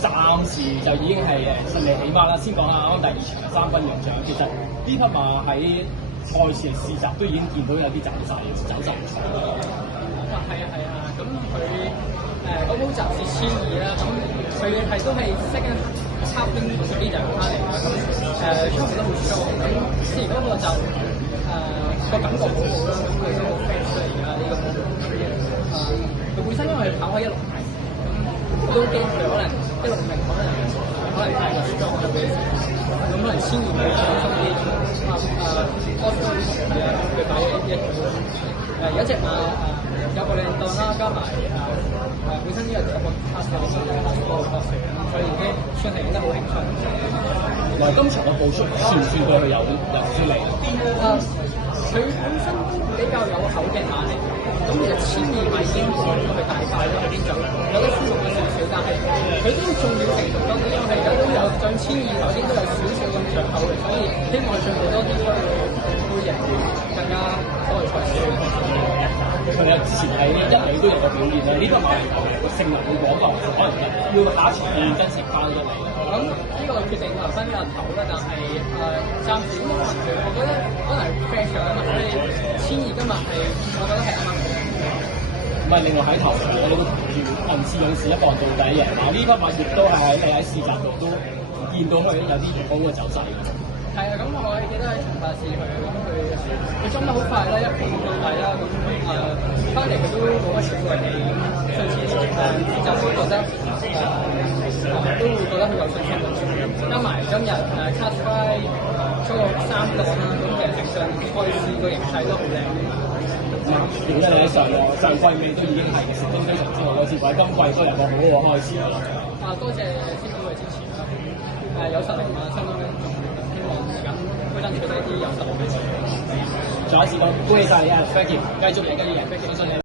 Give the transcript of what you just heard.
暫時就已經係順利起碼啦。先講下啱啱第2場3分贏獎，其實呢匹馬喺賽事試習都已經見到有啲走勢唔錯。係啊，咁佢嗰鋪集是1200啦，咁佢係都係識緊插邊嗰啲就翻嚟啦，咁出面都好舒服，咁之前嗰個就個感覺好好啦，咁佢都好 fresh 啦而家呢個波路，佢本身因為跑開160米，咁都驚佢可能160米可能太過 strong 咗啲，咁可能1200會放鬆啲，佢擺一有一隻馬有個靚檔啦，加埋本身呢個有個 pass 嘅角色，所以已經算係贏得好輕鬆。原來今場嘅步速算唔算對佢有啲利？佢本身都比較有口嘅馬嚟，咁其實1200米已經過咗佢大塊啦，已經有得舒服咗少少，但係佢都仲要成熟咯，因為而家都有上1200頭先都有少少咁長口嘅，所以希望進步多啲會贏更加多嘅賽事。佢哋之前喺1里都有個表現咧，呢匹馬性能會廣泛，可能要下一場認真食翻1里。咁呢個決定留翻俾人頭啦，但係暫時都冇問題，我覺得可能係 fresh 咗啊嘛，所以1200今日係我覺得係啱啱好。唔係，另外喺頭場我哋都同住按次勇士一磅到底贏馬，呢匹馬亦都係喺試習度都見到佢有啲好嘅走勢。係啊，咁我記得喺長發試佢，咁佢裝得好快啦，一盤到底啦，咁翻嚟佢都冇乜喘過氣，咁上次試習會覺得都會覺得佢有信心嘅，加埋今日cut try 嗰個3檔啦，咁其實直上開始個形勢都好靚。點解你喺上季尾都已經係成績非常之好嘅，接喺今季都有個好好嘅開始啦。多謝師傅嘅支持啦，有實力馬相當希望嚟緊會爭取多啲有實力嘅賽。再一次講，恭喜晒你啊 ，Frankie，繼續贏，繼續贏，相信你。